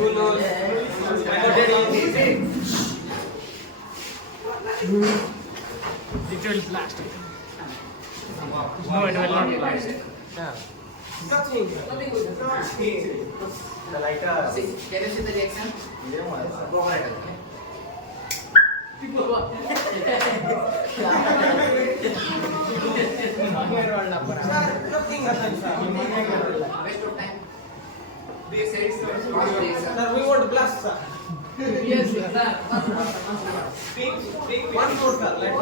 Who knows? It will blast. No, it will not blast. Yeah. Nothing. The lighter. See, can you see the reaction? Go for it. Sir, nothing happened, sir. Waste of time. They said so. Fast reaction. Sir, we want blast, sir. Yes, sir. One more, sir. Light.